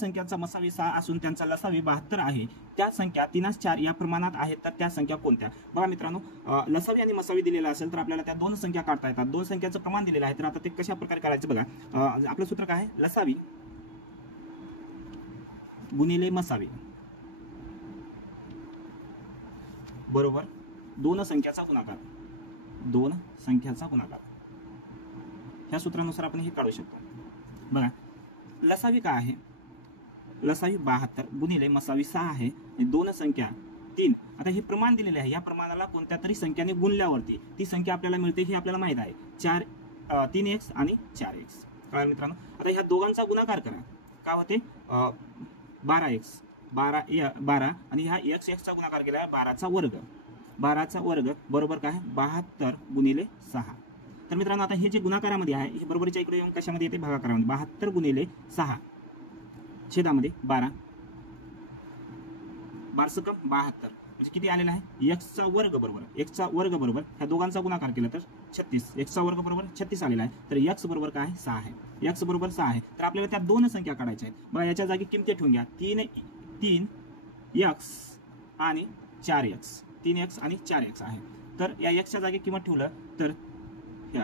संख्यांचा मसावी 6 असून त्यांचा लसावी 72 आहे, त्या संख्या 3-4 या प्रमाणात आहेत, तर त्या संख्या कोणत्या? बघा मित्रांनो, लसावी आणि मसावी दिलेला असेल तर आपल्याला त्या दोन संख्या काढता येतात. दोन संख्यांचं प्रमाण दिलेलं आहे, तर आता ते कशा प्रकारे करायचं बघा. आपलं सूत्र काय आहे? लसावी गुणिले मसावी बरोबर दोन संख्याचा गुणाकार. दोन संख्याचा गुणाकार ह्या सूत्रानुसार आपण हे काढू शकतो. बघा लसावी काय आहे? लसावी 72 गुणिले मसावी 6 आहे, दोन संख्या 3. आता हे प्रमाण दिलेले आहे, या प्रमाणाला कोणत्या तरी संख्याने गुणल्यावरती ती संख्या आपल्याला मिळते हे आपल्याला माहित आहे. 3x आणि 4x. कळलं मित्रांनो? आता ह्या दोघांचा गुणाकार करा. काय होते? 12x 12 आणि ह्या x चा गुणाकार केला 12चा वर्ग. 12चा वर्ग बरोबर काय? 72 गुणिले 6. तर मित्रांनो आता हे जे गुणाकारामध्ये आहे हे बरोबरीच्या इकडे येऊन कशामध्ये येते? भागाकारामध्ये. 72 गुणिले 6 छेदामध्ये 12 12 72 म्हणजे किती आलेला आहे? x चा वर्ग बरोबर x चा वर्ग बरोबर ह्या दोघांचा गुणाकार केला तर 36. x चा वर्ग बरोबर 36 आलेला आहे, तर x बरोबर काय? 6 आहे. x बरोबर 6 आहे, तर आपल्याला त्या दोन संख्या काढायच्या आहेत. बघा याच्या जागी किमती ठेवून घ्या. 3x आणि 4x. 3x आणि 4x आहे, तर या x च्या जागी किंमत ठेवलं तर या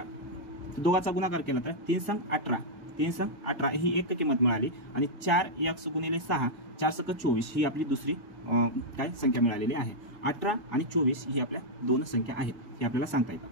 दोघांचा गुणाकार केला तर 3 18 3 18 ही एक किंमत मिळाली आणि 4x गुणिले 6 4 24 ही आपली दुसरी काय संख्या मिळालेली आहे. 18 आणि 24 ही आपल्या दोन संख्या आहेत हे आपल्याला सांगता येतात.